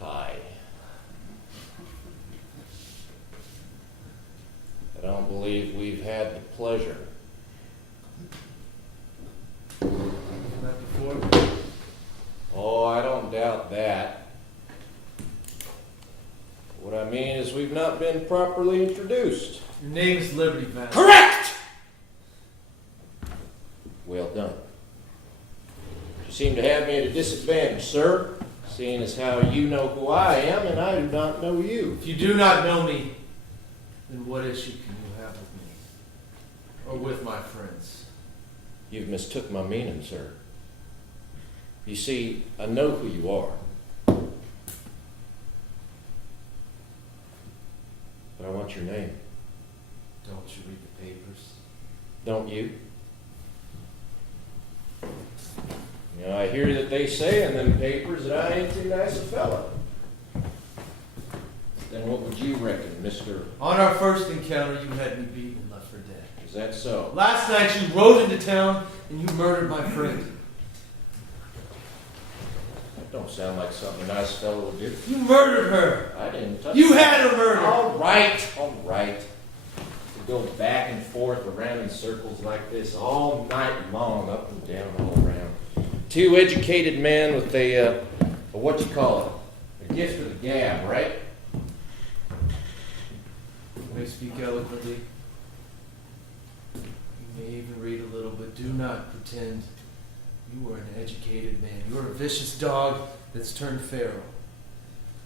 Hi. I don't believe we've had the pleasure. Not before? Oh, I don't doubt that. What I mean is we've not been properly introduced. Your name is Liberty Valance. Correct! Well done. You seem to have me at a disadvantage, sir, seeing as how you know who I am and I do not know you. If you do not know me, then what issue can you have with me? Or with my friends? You've mistook my meaning, sir. You see, I know who you are. But I want your name. Don't you read the papers? Don't you? You know, I hear that they say in them papers that I ain't too nice a fella. Then what would you reckon, Mr. On our first encounter, you had me beaten and left for dead. Is that so? Last night, you rode into town and you murdered my friend. That don't sound like something a nice fellow would do. You murdered her. I didn't touch You her. had her murdered. All right. We go back and forth around in circles like this all night long, up and down, all around. Two educated men with a what you call it? A gift of the gab, right? You may speak eloquently. You may even read a little, but do not pretend you are an educated man. You are a vicious dog that's turned feral.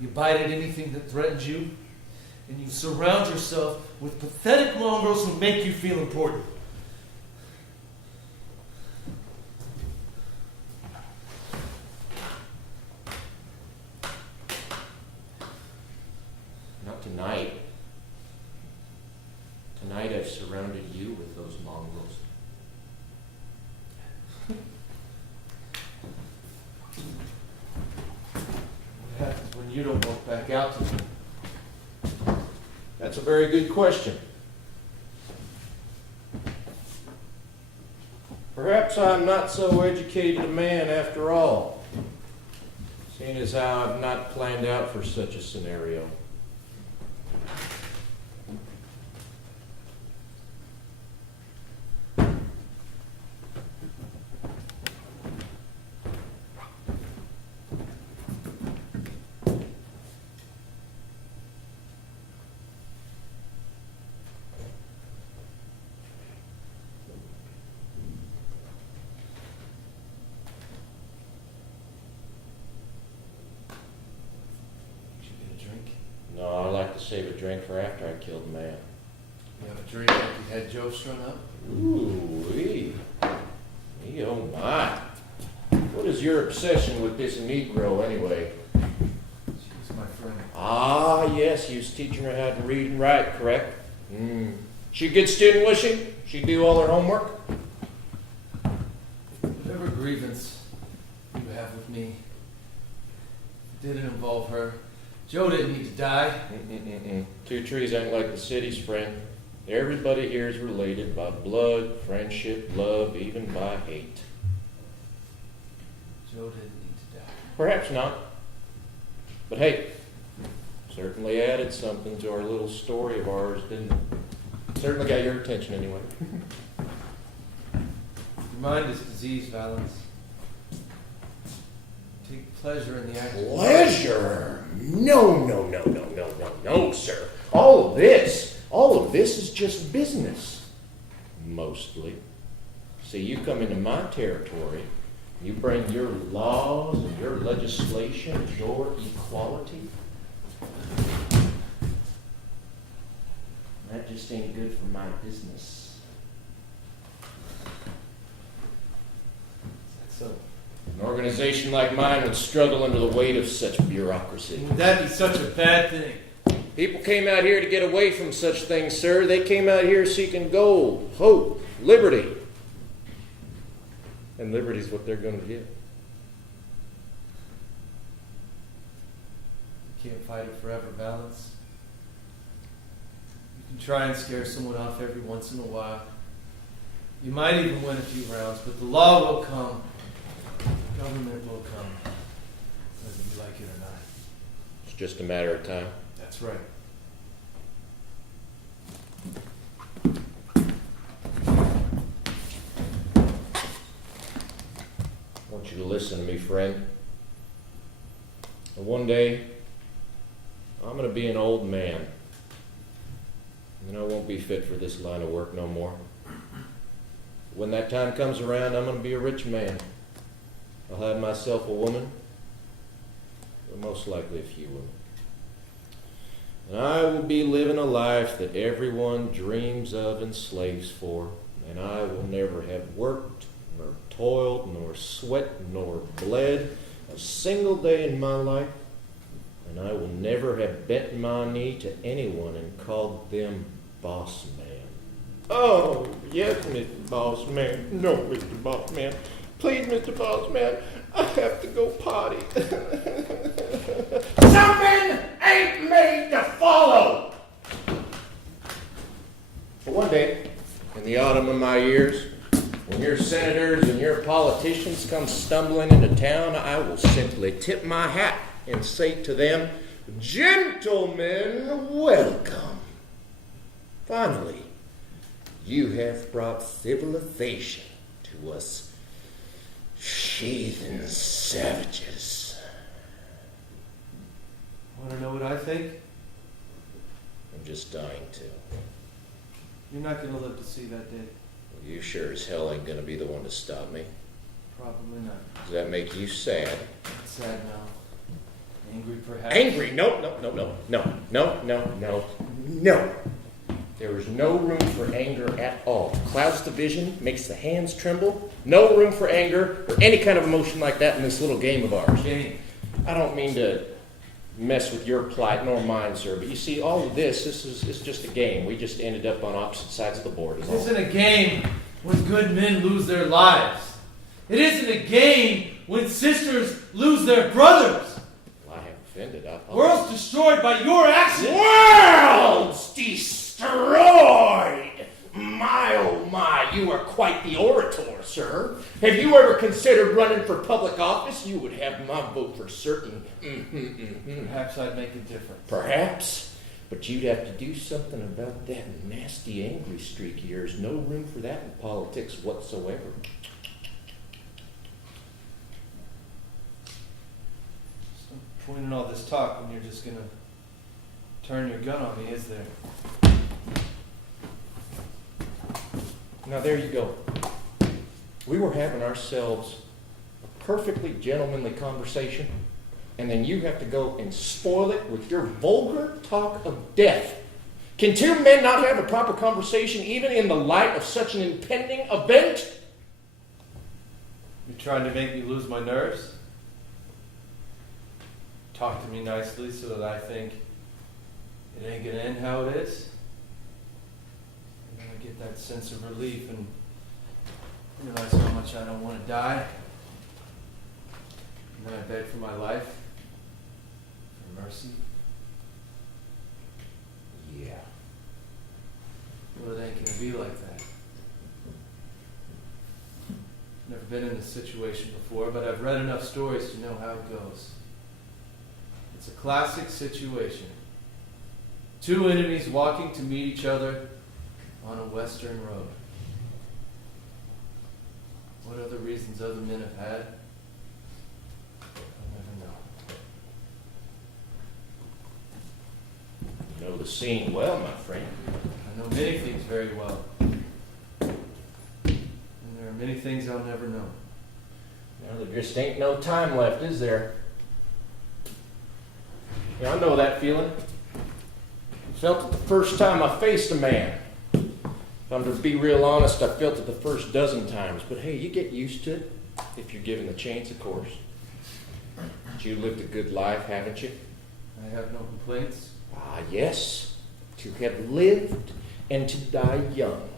You bite at anything that threatens you, and you surround yourself with pathetic mongrels who make you feel important. Not tonight. Tonight I've surrounded you with those mongrels. What happens when you don't walk back out to me? That's a very good question. Perhaps I'm not so educated a man after all, seeing as how I've not planned out for such a scenario. No, I like to save a drink for after I killed a man. You have a drink like you had Joe strung up? Ooh-wee. Oh my. What is your obsession with this Negro anyway? She was my friend. Ah, yes, you was teaching her how to read and write, correct? She a good student, was she? She do all her homework? Whatever grievance you have with me, it didn't involve her. Joe didn't need to die. Two trees ain't like the city's friend. Everybody here is related by blood, friendship, love, even by hate. Joe didn't need to die. Perhaps not. But hey, certainly added something to our little story of ours, didn't it? Certainly got your attention anyway. Your mind is diseased, Valance. Take pleasure in the act of Pleasure? No, sir. All of this is just business. Mostly. See, you come into my territory, you bring your laws and your legislation and your equality. That just ain't good for my business. So, An organization like mine would struggle under the weight of such bureaucracy. would that be such a bad thing? People came out here to get away from such things, sir. They came out here seeking gold, hope, liberty. And liberty's what they're going to get. You can't fight it forever, Valance. You can try and scare someone off every once in a while. You might even win a few rounds, but the law will come. Government will come. Whether you like it or not. It's just a matter of time. That's right. I want you to listen to me, friend. And one day, I'm going to be an old man. And I won't be fit for this line of work no more. When that time comes around, I'm going to be a rich man. I'll have myself a woman, or most likely a few women. And I will be living a life that everyone dreams of and slaves for. And I will never have worked, nor toiled, nor sweat, nor bled a single day in my life. And I will never have bent my knee to anyone and called them boss man. Oh, yes, Mr. Boss Man. No, Mr. Boss Man. Please, Mr. Boss Man, I have to go potty. Something ain't made to follow. But one day, in the autumn of my years, when your senators and your politicians come stumbling into town, I will simply tip my hat and say to them, "Gentlemen, welcome. Finally, you have brought civilization to us heathen savages." Want to know what I think? I'm just dying to. You're not going to live to see that day. Well, you sure as hell ain't gonna be the one to stop me. Probably not. Does that make you sad? It's sad now. Angry, perhaps. Angry? No. There is no room for anger at all. Clouds the vision, makes the hands tremble. No room for anger or any kind of emotion like that in this little game of ours. Game. I don't mean to mess with your plight nor mine, sir, but you see, all of this is just a game. We just ended up on opposite sides of the board. It isn't a game when good men lose their lives. It isn't a game when sisters lose their brothers. Well, I have offended. I apologize. Worlds destroyed by your actions. Worlds destroyed! My, oh my, you are quite the orator, sir. Have you ever considered running for public office? You would have my vote for certain. Perhaps I'd make a difference. Perhaps. But you'd have to do something about that nasty angry streak of yours. No room for that in politics whatsoever. Stop pointing all this talk when you're just going to turn your gun on me, is there? Now there you go. We were having ourselves a perfectly gentlemanly conversation, and then you have to go and spoil it with your vulgar talk of death. Can two men not have a proper conversation even in the light of such an impending event? You're trying to make me lose my nerves? Talk to me nicely so that I think it ain't going to end how it is? And then I get that sense of relief and realize how much I don't want to die. And then I beg for my life, for mercy. Yeah. Well, it ain't going to be like that. Never been in this situation before, but I've read enough stories to know how it goes. It's a classic situation. Two enemies walking to meet each other on a western road. What other reasons other men have had, I'll never know. You know the scene well, my friend. I know many things very well. And there are many things I'll never know. Now there just ain't no time left, is there? Yeah, I know that feeling. I felt it the first time I faced a man. If I'm to be real honest, I felt it the first dozen times. But hey, you get used to it if you're given the chance, of course. But you lived a good life, haven't you? I have no complaints. Ah, yes. To have lived and to die young.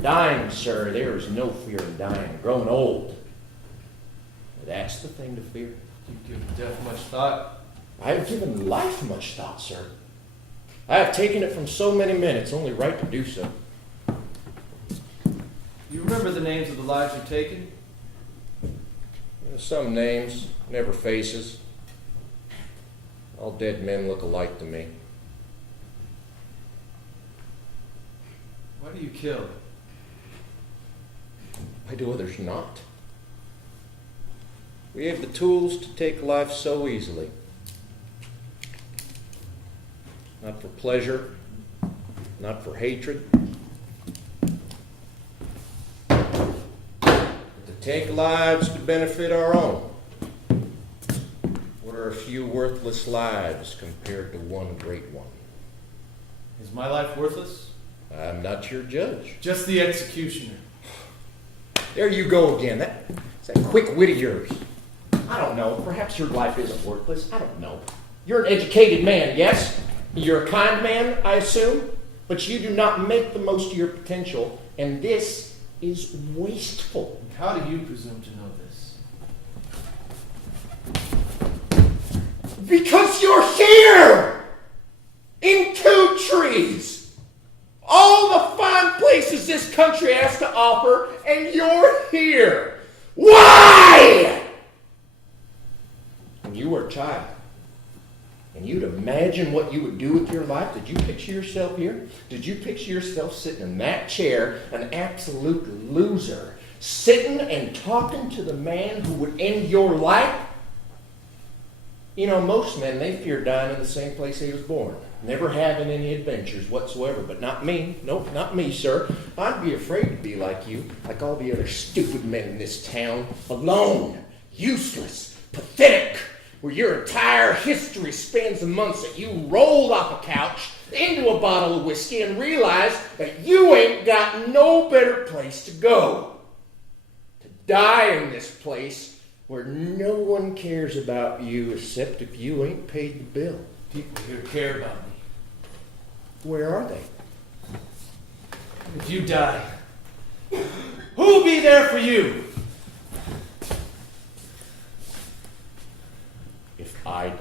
Dying, sir, there is no fear in dying. Growing old, that's the thing to fear. You give death much thought. I have given life much thought, sir. I have taken it from so many men, it's only right to do so. You remember the names of the lives you've taken? Some names, never faces. All dead men look alike to me. Why do you kill? Why do others not? We have the tools to take life so easily. Not for pleasure, not for hatred, but to take lives to benefit our own. What are a few worthless lives compared to one great one? Is my life worthless? I'm not your judge. Just the executioner. There you go again. That's that quick wit of yours. I don't know. Perhaps your life isn't worthless. I don't know. You're an educated man, yes? You're a kind man, I assume? But you do not make the most of your potential, and this is wasteful. How do you presume to know this? Because you're here! In 2 trees! All the fine places this country has to offer, and you're here! Why? When you were a child, and you'd imagine what you would do with your life, did you picture yourself here? Did you picture yourself sitting in that chair, an absolute loser, sitting and talking to the man who would end your life? You know, most men, they fear dying in the same place they was born, never having any adventures whatsoever, but not me. Nope, not me, sir. I'd be afraid to be like you, like all the other stupid men in this town, alone, useless, pathetic, where your entire history spans the months that you rolled off a couch into a bottle of whiskey and realized that you ain't got no better place to go. To die in this place where no one cares about you except if you ain't paid the bill. People here care about me. Where are they? If you die, who'll be there for you? If I die.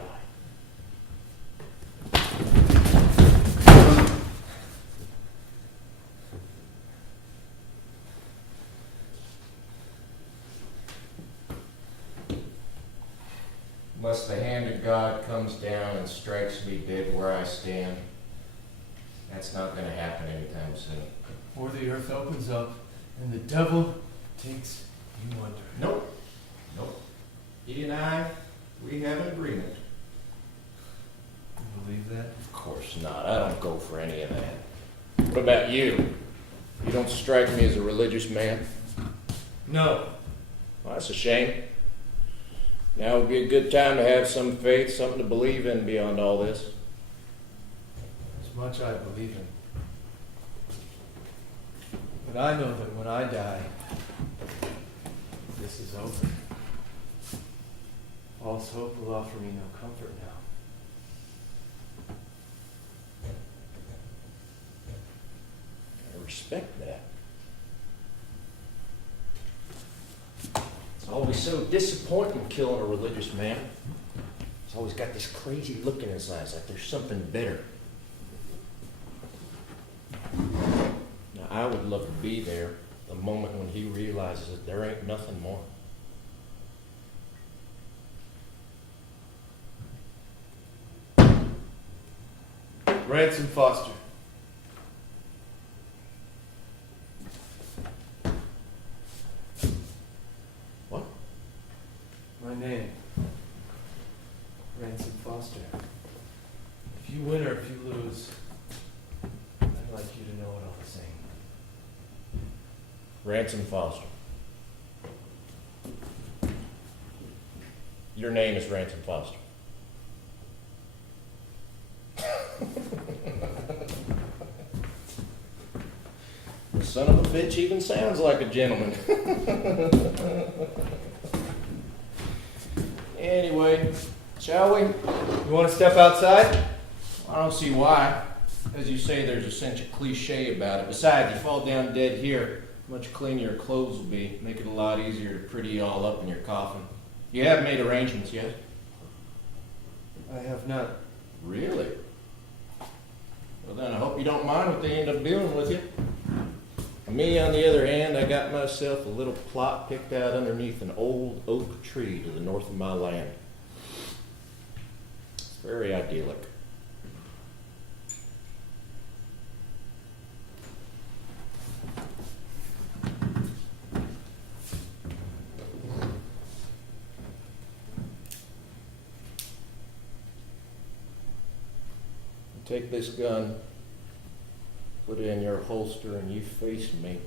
Unless the hand of God comes down and strikes me dead where I stand, that's not going to happen anytime soon. Or the earth opens up and the devil takes you under. Nope. Nope. He and I, we have an agreement. You believe that? Of course not. I don't go for any of that. What about you? You don't strike me as a religious man. No. Well, that's a shame. Now would be a good time to have some faith, something to believe in beyond all this. As much I believe in. But I know that when I die, this is over. False hope will offer me no comfort now. I respect that. It's always so disappointing killing a religious man. He's always got this crazy look in his eyes, like there's something better. Now, I would love to be there the moment when he realizes that there ain't nothing more. Ransome Foster. What? My name. Ransome Foster. If you win or if you lose, I'd like you to know it all the same. Ransome Foster. Your name is Ransome Foster. The son of a bitch even sounds like a gentleman. Anyway, shall we? You want to step outside? I don't see why. As you say, there's a sense of cliche about it. Besides, you fall down dead here, much cleaner your clothes will be. Make it a lot easier to pretty you all up in your coffin. You have made arrangements yet? I have not. Really? Well then, I hope you don't mind what they end up doing with you. Me, on the other hand, I got myself a little plot picked out underneath an old oak tree to the north of my land. It's very idyllic. Take this gun, put it in your holster, and you face me.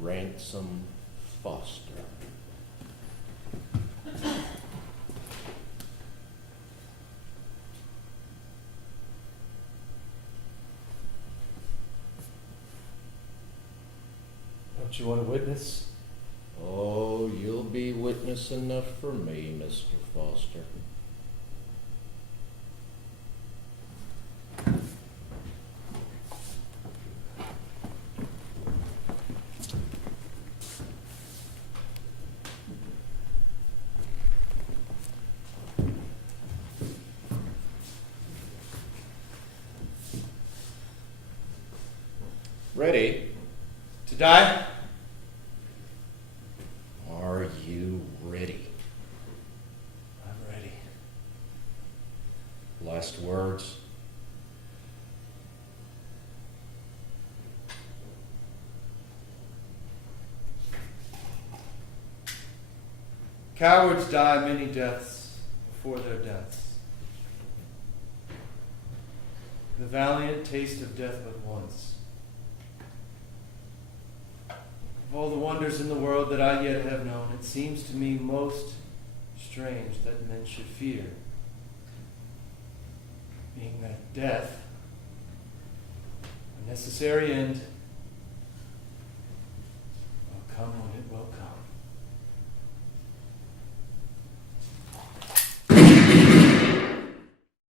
Ransome Foster. Don't you want to witness? Oh, you'll be witness enough for me, Mr. Foster. Ready? To die? Are you ready? I'm ready. Last words. Cowards die many deaths before their deaths. The valiant taste of death but once. Of all the wonders in the world that I yet have known, it seems to me most strange that men should fear, being that death, a necessary end, will come when it will come.